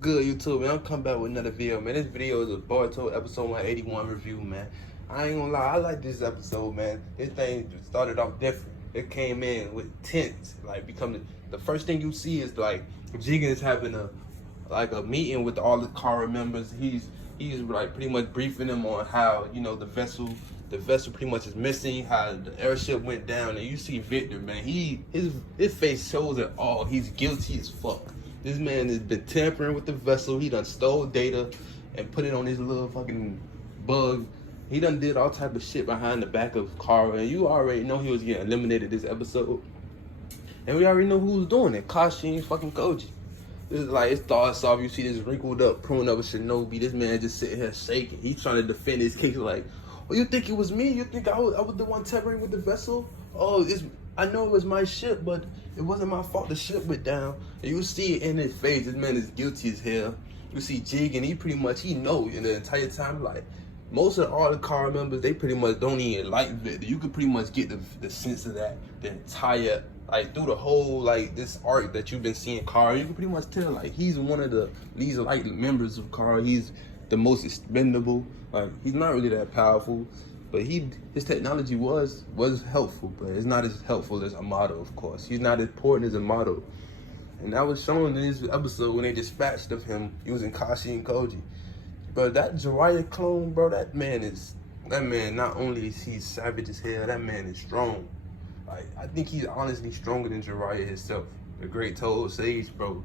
Good YouTube, man. I'm coming back with another video, man. This video is a Boruto episode 181 review, man. I ain't gonna lie, I like this episode, man. This thing started off different. It came in with tense, like becoming the first thing you see is like Jigen is having a meeting with all the Kara members. He's like pretty much briefing them on how the vessel pretty much is missing, how the airship went down, and you see Victor, man. His face shows it all. He's guilty as fuck. This man has been tampering with the vessel. He done stole data and put it on his little fucking bug. He done did all type of shit behind the back of Kara, and you already know he was getting eliminated this episode. And we already know who was doing it. Kashi and fucking Koji. This is like, it starts off, you see this wrinkled up prune of a shinobi. This man just sitting here shaking. He's trying to defend his case like, oh, you think it was me? You think I was the one tampering with the vessel? Oh, I know it was my ship, but it wasn't my fault the ship went down. And you see it in his face. This man is guilty as hell. You see Jig, and he know in the entire time, like, most of all the car members, they pretty much don't even like Victor. You could pretty much get the sense of that the entire, like, through the whole, like, this arc that you've been seeing Kara. You can pretty much tell, like, he's one of the least liked members of Kara. He's the most expendable. Like, he's not really that powerful, but his technology was helpful, but it's not as helpful as Amato, of course. He's not as important as Amato. And that was shown in this episode when they dispatched of him using Kashi and Koji. But that Jiraiya clone, bro, that man, not only is he savage as hell, that man is strong. Like, I think he's honestly stronger than Jiraiya himself. The great Toho Sage, bro.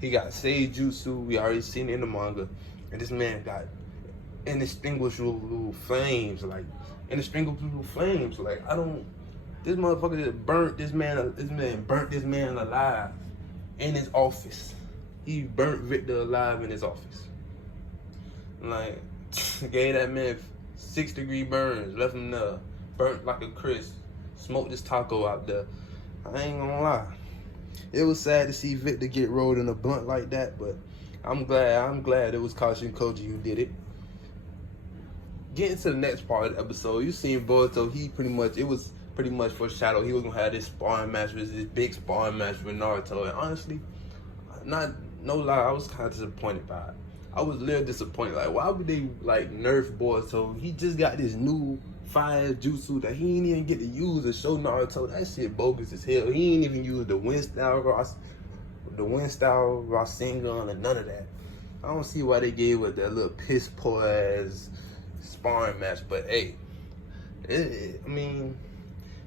He got Sage Jutsu, we already seen it in the manga. And this man got indistinguishable flames, like, this motherfucker just burnt this man burnt this man alive in his office. He burnt Victor alive in his office. Like, gave that man 6-degree burns, left him there, burnt like a crisp, smoked this taco out there. I ain't gonna lie. It was sad to see Victor get rolled in a blunt like that, but I'm glad it was Kashi and Koji who did it. Getting to the next part of the episode, you seen Boruto, it was pretty much foreshadowed he was gonna have this big sparring match with Naruto. And honestly, no lie, I was kind of disappointed by it. I was a little disappointed. Like, why would they like nerf Boruto? He just got this new fire jutsu that he ain't even get to use to show Naruto. That shit bogus as hell. He ain't even use the wind style Rasengan and none of that. I don't see why they gave it that little piss poor ass sparring match, but hey, it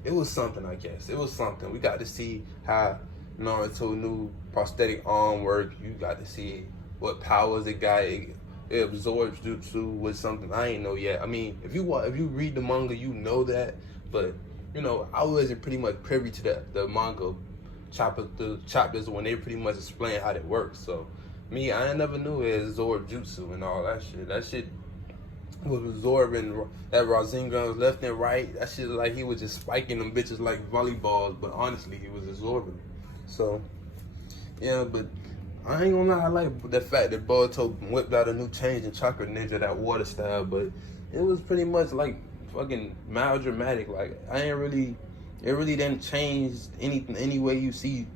was something, I guess. It was something. We got to see how Naruto new prosthetic arm work. You got to see what powers it got. It absorbs jutsu with something I ain't know yet. I mean, if you read the manga, you know that, but you know, I wasn't pretty much privy to the manga chapters when they pretty much explain how that works. So me, I never knew it absorbed jutsu and all that shit. That shit was absorbing that Rasengan left and right. That shit like he was just spiking them bitches like volleyballs, but honestly he was absorbing. So yeah, but I ain't gonna lie, I like the fact that Boruto whipped out a new change in Chakra Ninja, that water style, but it was pretty much like fucking melodramatic. Like, it really didn't change any way you see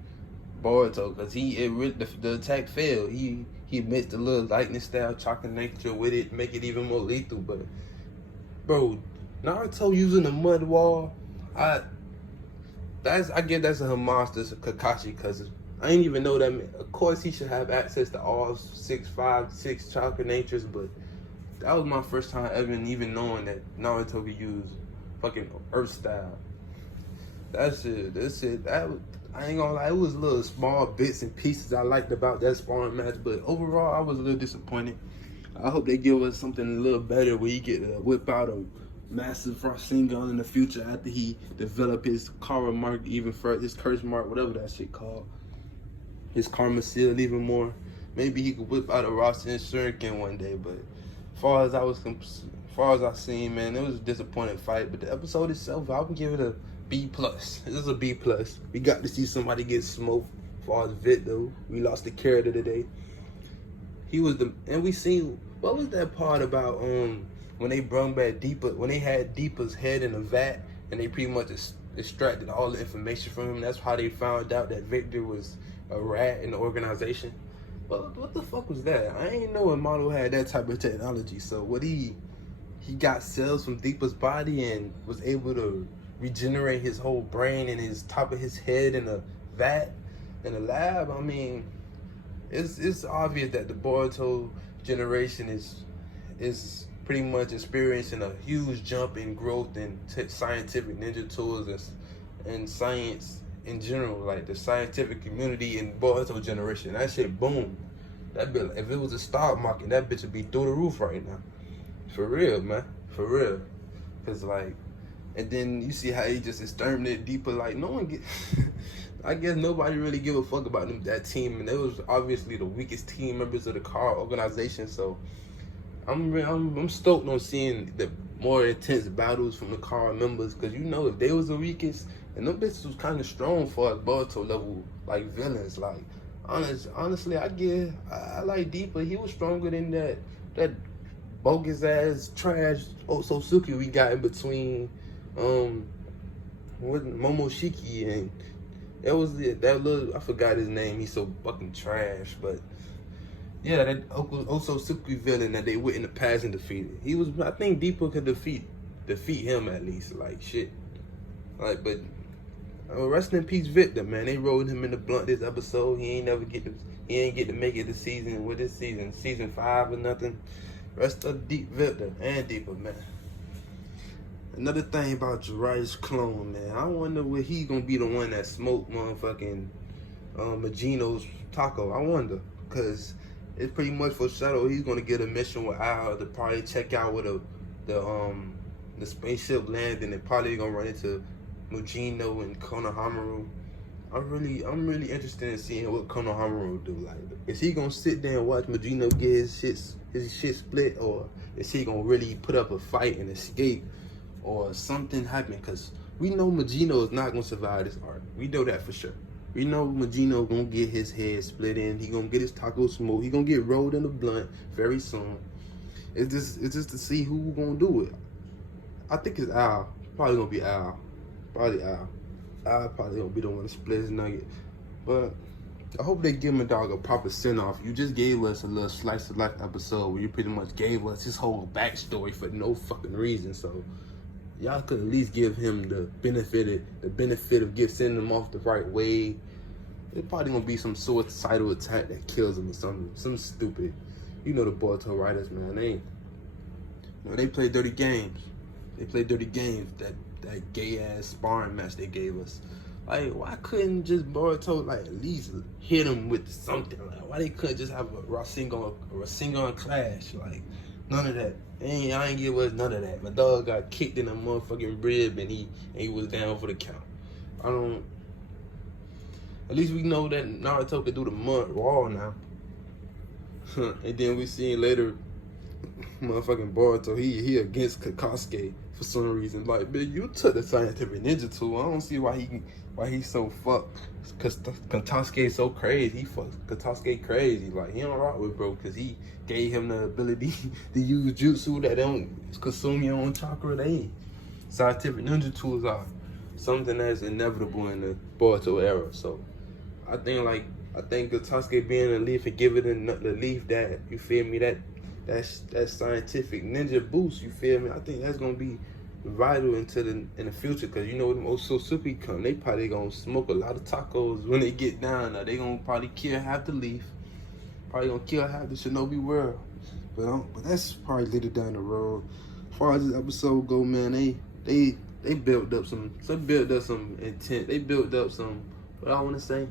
Boruto, cause the attack failed. He mixed a little lightning style Chakra Nature with it, make it even more lethal. But bro, Naruto using the mud wall, I guess that's a homage to Kakashi, cause I didn't even know that. Of course, he should have access to all 6 Chakra Natures, but that was my first time ever even knowing that Naruto could use fucking Earth style. That's it. I ain't gonna lie, it was little small bits and pieces I liked about that sparring match, but overall, I was a little disappointed. I hope they give us something a little better where he get to whip out a massive Rasengan in the future after he develop his Kara mark even further, his curse mark, whatever that shit called. His karma seal even more. Maybe he could whip out a Rasen Shuriken one day, but far as I seen, man, it was a disappointing fight. But the episode itself, I would give it a B+. This is a B+. We got to see somebody get smoked. As far as Victor, we lost the character today. And we seen, what was that part about when they brought back Deepa, when they had Deepa's head in a vat and they pretty much extracted all the information from him. That's how they found out that Victor was a rat in the organization. But what the fuck was that? I ain't know a model had that type of technology. So what he got cells from Deepa's body and was able to regenerate his whole brain and his top of his head in a vat in a lab. I mean, it's obvious that the Boruto generation is pretty much experiencing a huge jump in growth in scientific ninja tools and science in general. Like the scientific community in Boruto generation, that shit boom. That bitch, if it was a stock market, that bitch would be through the roof right now. For real, man. For real. Cause like, and then you see how he just exterminated Deepa. Like no one get. I guess nobody really give a fuck about them, that team, and it was obviously the weakest team members of the car organization. So I'm stoked on seeing the more intense battles from the car members, because you know if they was the weakest, and them bitches was kind of strong for us Boruto level like villains. Like honestly, I like Deepa. He was stronger than that bogus ass trash Otsutsuki we got in between with Momoshiki and. That was that little, I forgot his name. He's so fucking trash, but yeah, that Otsutsuki villain that they went in the past and defeated. I think Deepa could defeat him at least. Like shit, like but rest in peace, Victor, man. They rolled him in the blunt this episode. He ain't get to make it this season. With this season 5 or nothing. Rest of Victor and Deepa, man. Another thing about Jiraiya's clone, man, I wonder where he gonna be the one that smoked motherfucking Magino's taco. I wonder, cause it's pretty much foreshadowed he's gonna get a mission with Al to probably check out where the spaceship landed, and probably gonna run into Mugino and Konohamaru. I'm really interested in seeing what Konohamaru do. Like, is he gonna sit there and watch Mugino get his shit split, or is he gonna really put up a fight and escape? Or something happened, because we know Magino is not going to survive this arc. We know that for sure. We know Magino going to get his head split in. He going to get his taco smoked. He going to get rolled in the blunt very soon. It's just to see who going to do it. I think it's Al. Probably going to be Al. Probably Al. Al probably going to be the one to split his nugget. But I hope they give him a proper send-off. You just gave us a little slice of life episode where you pretty much gave us his whole backstory for no fucking reason. So y'all could at least give him the benefit of sending him off the right way. It's probably gonna be some suicidal attack that kills him or something stupid. You know the Boruto writers, man. They play dirty games. They play dirty games. That gay ass sparring match they gave us. Like, why couldn't just Boruto like at least hit him with something? Like, why they couldn't just have a Rasengan clash? Like, none of that. I ain't give us none of that. My dog got kicked in a motherfucking rib and he was down for the count. At least we know that Naruto could do the mud raw now. And then we seen later, motherfucking Boruto, he against Kakaske for some reason. Like, bitch, you took the scientific ninja tool. I don't see why he's so fucked. Cause Kakaske is so crazy. He fucks Kakaske crazy. Like, he don't rock with bro, cause he gave him the ability to use jutsu that don't consume your own chakra. Scientific ninja tools are something that's inevitable in the Boruto era. So I think Kakaske being a leaf and giving the leaf that, you feel me, that scientific ninja boost, you feel me? I think that's gonna be vital in the future, because you know when Otsutsuki come, they probably gonna smoke a lot of tacos when they get down. Now they gonna probably kill half the leaf, probably gonna kill half the shinobi world. But that's probably later down the road. As far as this episode go, man, they built up some intent. They built up some, what I wanna say,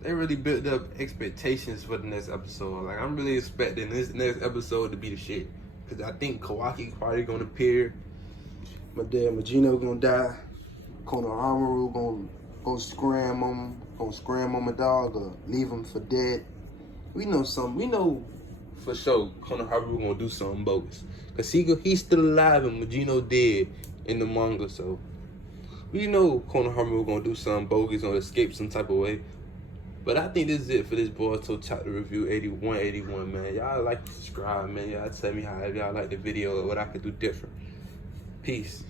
they really built up expectations for the next episode. Like, I'm really expecting this next episode to be the shit. Because I think Kawaki's probably going to appear. My dad Magino going to die. Konohamaru going to scram on my dog or leave him for dead. We know for sure Konohamaru going to do something bogus. Because he's still alive and Magino dead in the manga. So we know Konohamaru going to do something bogus or escape some type of way. But I think this is it for this Boruto chapter review 81, man. Y'all like to subscribe, man. Y'all tell me how y'all like the video or what I could do different. Peace.